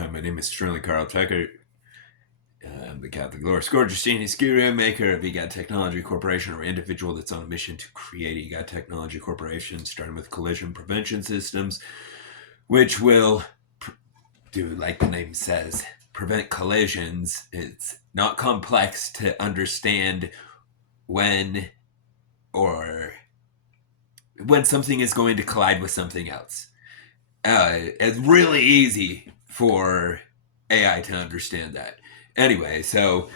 My name is Sterling Carl Tucker. I'm the Catholic Lord Gorgeous Genius Guru, maker of EGOD Technology Corporation, or individual that's on a mission to create EGOD Technology Corporation, starting with collision prevention systems, which will do, like the name says, prevent collisions. It's not complex to understand when something is going to collide with something else. It's really easy for AI to understand that. Anyway, so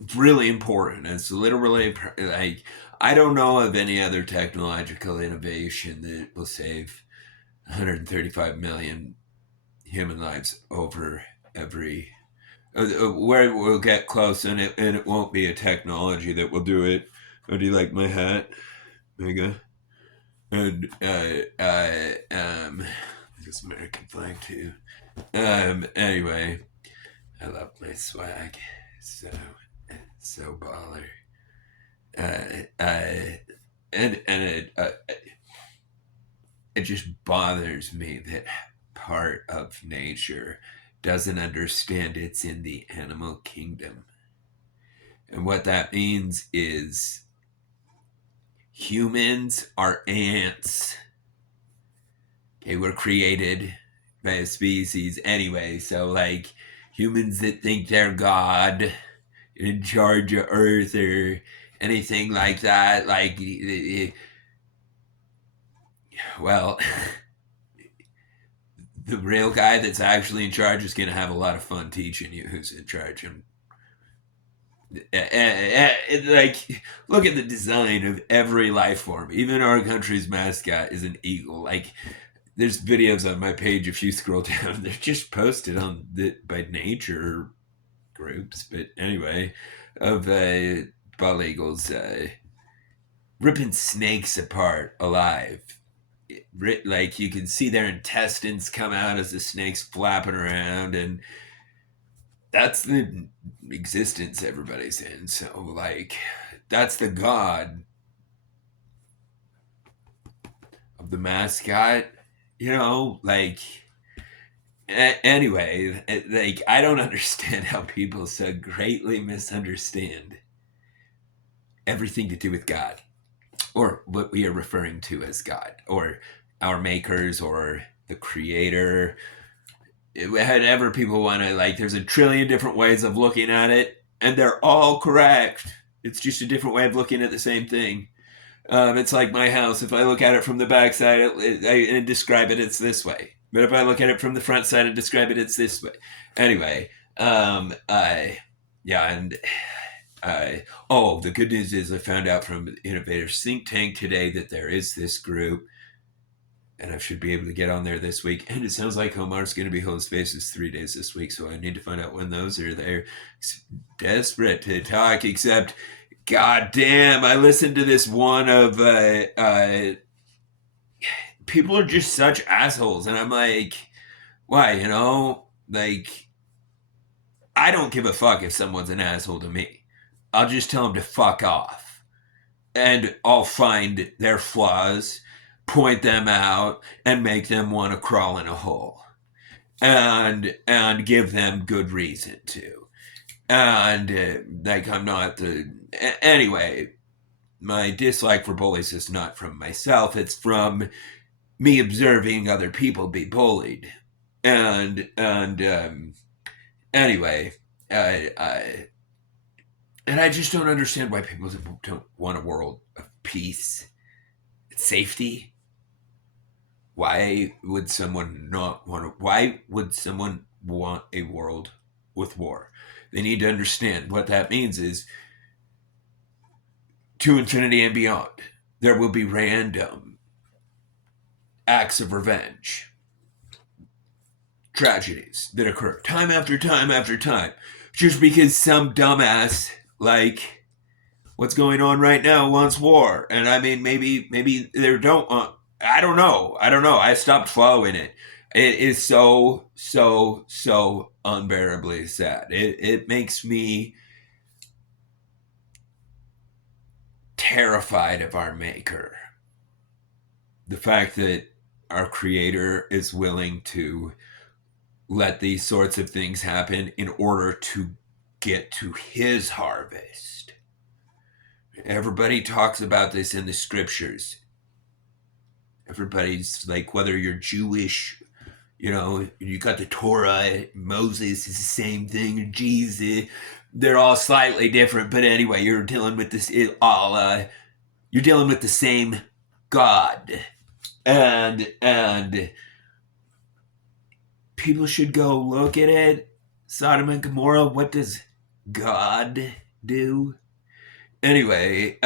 it's really important. It's literally like, I don't know of any other technological innovation that will save 135 million human lives over every where we'll get close, and it won't be a technology that will do it. Oh, do you like my hat, Mega? And this American flag too. Anyway, I love my swag. So baller. And it just bothers me that part of nature doesn't understand it's in the animal kingdom. And what that means is humans are ants. Okay, we're created by a species anyway, so like humans that think they're God in charge of Earth or anything like that, like, well, the real guy that's actually in charge is going to have a lot of fun teaching you who's in charge. And like, look at the design of every life form. Even our country's mascot is an eagle. Like, there's videos on my page, if you scroll down, they're just posted on by nature groups. But anyway, of bald eagles ripping snakes apart alive. Like, you can see their intestines come out as the snake's flapping around, and that's the existence everybody's in. So, like, that's the god of the mascot, like, anyway, like, I don't understand how people so greatly misunderstand everything to do with God, or what we are referring to as God, or our makers, or the creator. Whatever people want to, like, there's a trillion different ways of looking at it, and they're all correct. It's just a different way of looking at the same thing. It's like my house. If I look at it from the back side and describe it, it's this way. But if I look at it from the front side and describe it, it's this way. Anyway, yeah, and the good news is I found out from Innovators Think Tank today that there is this group, and I should be able to get on there this week. And it sounds like Omar's going to be holding spaces 3 days this week, so I need to find out when those are there. Desperate to talk, except, god damn, I listened to this one of people are just such assholes, and I'm like, why? Like, I don't give a fuck if someone's an asshole to me. I'll just tell them to fuck off, and I'll find their flaws, point them out, and make them want to crawl in a hole, and give them good reason to. And like, I'm not the anyway. My dislike for bullies is not from myself; it's from me observing other people be bullied. And anyway, and I just don't understand why people don't want a world of peace, safety. Why would someone not want to? Why would someone want a world with war? They need to understand what that means is, to infinity and beyond, there will be random acts of revenge, tragedies that occur time after time after time, just because some dumbass, like what's going on right now, wants war. And I mean, maybe they don't want. I don't know. I stopped following it. It is so unbearably sad. It makes me terrified of our maker. The fact that our Creator is willing to let these sorts of things happen in order to get to his harvest. Everybody talks about this in the scriptures. Everybody's like, whether you're Jewish, you know, you got the Torah, Moses is the same thing, Jesus. They're all slightly different, but anyway, you're dealing with this you're dealing with the same God. And people should go look at it. Sodom and Gomorrah, what does God do? Anyway,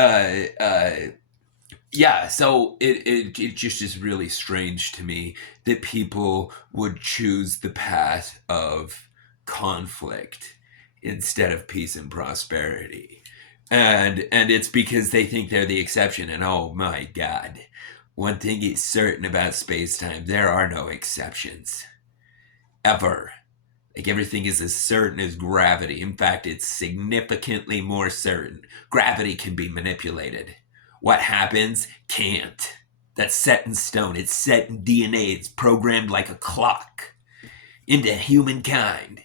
yeah, so it just is really strange to me that people would choose the path of conflict instead of peace and prosperity. And it's because they think they're the exception. And oh my God, one thing is certain about space-time, there are no exceptions. Ever. Like, everything is as certain as gravity. In fact, it's significantly more certain. Gravity can be manipulated. What happens can't. That's set in stone. It's set in DNA. It's programmed like a clock into humankind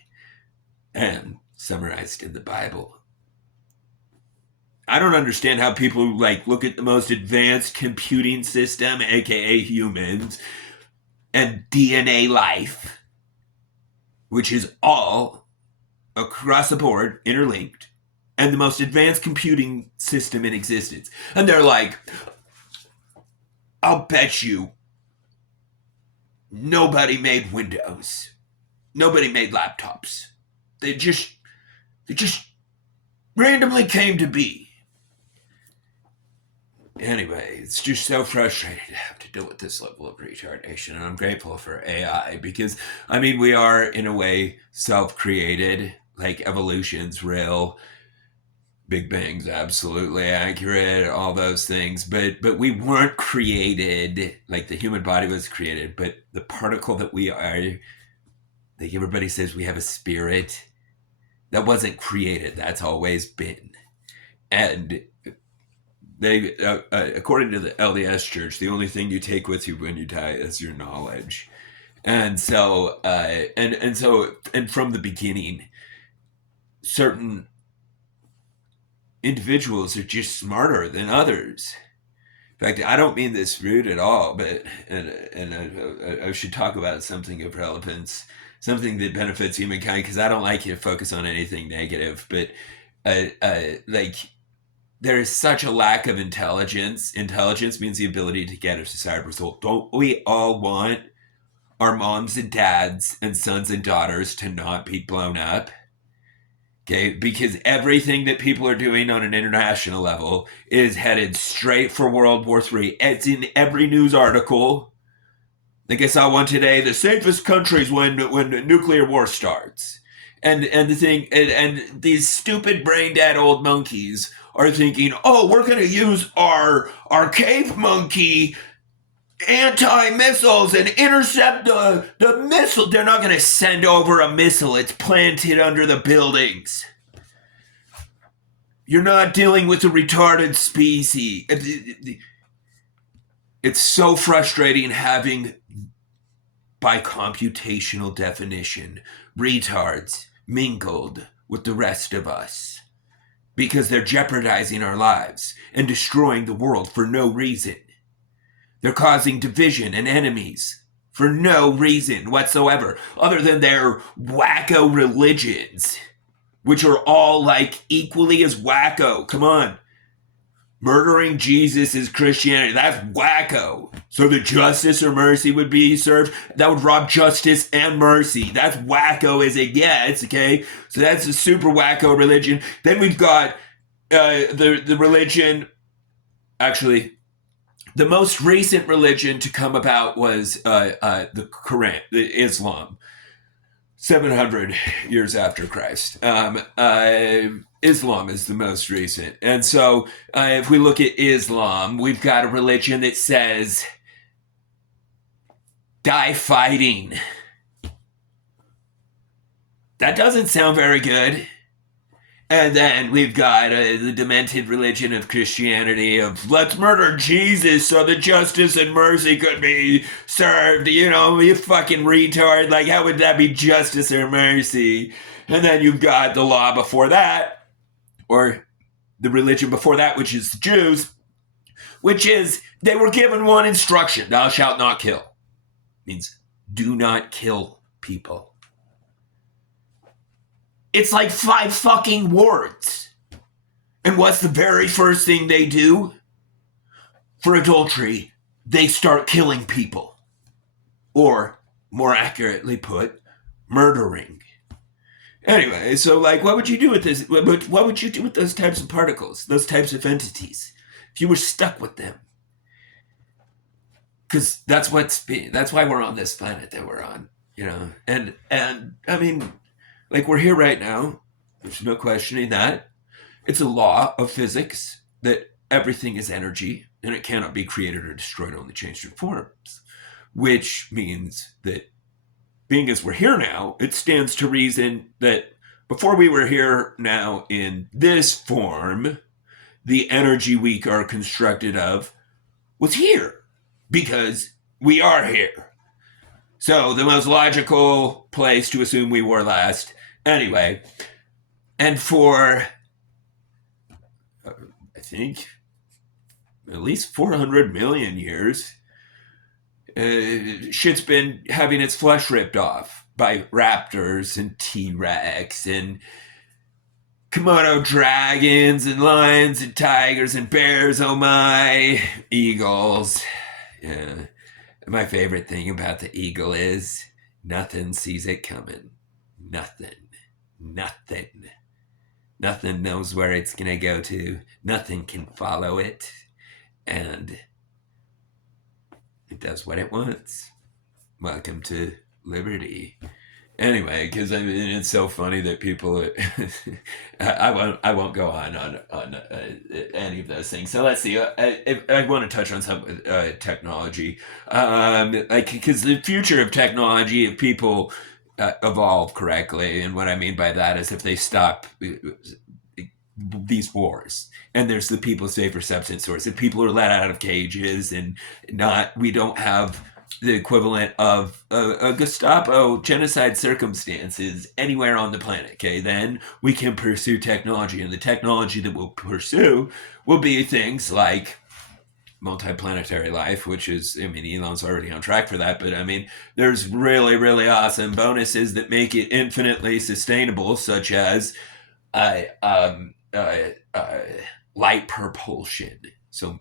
and summarized in the Bible. I don't understand how people like look at the most advanced computing system, aka humans, and DNA life, which is all across the board interlinked, and the most advanced computing system in existence. And they're like, I'll bet you nobody made Windows. Nobody made laptops. They just randomly came to be. Anyway, it's just so frustrating to have to deal with this level of retardation, and I'm grateful for AI because, I mean, we are, in a way, self-created. Like, evolution's real, Big Bang's absolutely accurate, all those things, but we weren't created, like the human body was created, but the particle that we are, like everybody says we have a spirit, that wasn't created, that's always been. And they, according to the LDS Church, the only thing you take with you when you die is your knowledge. And so, and from the beginning, certain individuals are just smarter than others. In fact, I don't mean this rude at all, but I should talk about something of relevance, something that benefits humankind, because I don't like you to focus on anything negative. But like, there is such a lack of intelligence. Intelligence means the ability to get a desired result. Don't we all want our moms and dads and sons and daughters to not be blown up? Okay, because everything that people are doing on an international level is headed straight for World War III. It's in every news article. Like, I saw one today, the safest countries when nuclear war starts. And the thing, and these stupid brain dead old monkeys are thinking, oh, we're going to use our cave monkey anti-missiles and intercept the missile. They're not going to send over a missile. It's planted under the buildings. You're not dealing with a retarded species. It's so frustrating having, by computational definition, retards mingled with the rest of us, because they're jeopardizing our lives and destroying the world for no reason. They're causing division and enemies for no reason whatsoever, other than their wacko religions, which are all like equally as wacko. Come on. Murdering Jesus is Christianity. That's wacko. So the justice or mercy would be served. That would rob justice and mercy. That's wacko as it gets, okay? So that's a super wacko religion. Then we've got the religion, actually, the most recent religion to come about was the Quran, Islam, 700 years after Christ. Islam is the most recent. And so if we look at Islam, we've got a religion that says, die fighting. That doesn't sound very good. And then we've got the demented religion of Christianity of let's murder Jesus so that justice and mercy could be served. You know, you fucking retard. Like, how would that be justice or mercy? And then you've got the law before that, or the religion before that, which is the Jews, which is they were given one instruction: thou shalt not kill. It means do not kill people. It's like 5 fucking words. And what's the very first thing they do? For adultery, they start killing people. Or, more accurately put, murdering. Anyway, so like, what would you do with this? What would you do with those types of particles, those types of entities, if you were stuck with them? Because that's why we're on this planet that we're on, you know. And I mean, like, we're here right now. There's no questioning that. It's a law of physics that everything is energy and it cannot be created or destroyed, only changed in forms. Which means that being as we're here now, it stands to reason that before we were here now in this form, the energy we are constructed of was here because we are here. So the most logical place to assume we were last. Anyway, and for, I think, at least 400 million years, shit's been having its flesh ripped off by raptors and T-Rex and Komodo dragons and lions and tigers and bears, oh my, eagles. Yeah. My favorite thing about the eagle is nothing sees it coming. Nothing. Nothing knows where it's going to go to. Nothing can follow it. And it does what it wants. Welcome to liberty. Anyway, because I mean, it's so funny that people. I won't go on any of those things. So let's see. I want to touch on some technology, like, because the future of technology, if people evolve correctly, and what I mean by that is if they stop these wars, and there's the people safer substance wars, if people are let out of cages, and we don't have the equivalent of a Gestapo genocide circumstances anywhere on the planet, okay, then we can pursue technology. And the technology that we'll pursue will be things like multiplanetary life, which is, I mean, Elon's already on track for that, but I mean, there's really, really awesome bonuses that make it infinitely sustainable, such as light propulsion. So,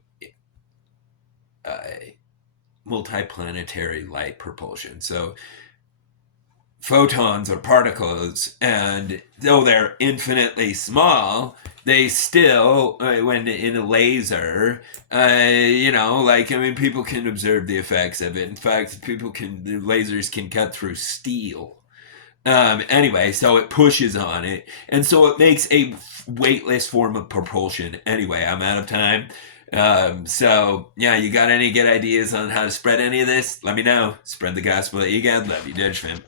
multiplanetary light propulsion. So photons are particles, and though they're infinitely small, they still, when in a laser, you know, like, I mean, people can observe the effects of it. In fact, the lasers can cut through steel. Anyway, so it pushes on it, and so it makes a weightless form of propulsion. Anyway, I'm out of time. So yeah, you got any good ideas on how to spread any of this? Let me know. Spread the gospel at EGOD. Love you, DOGE fam.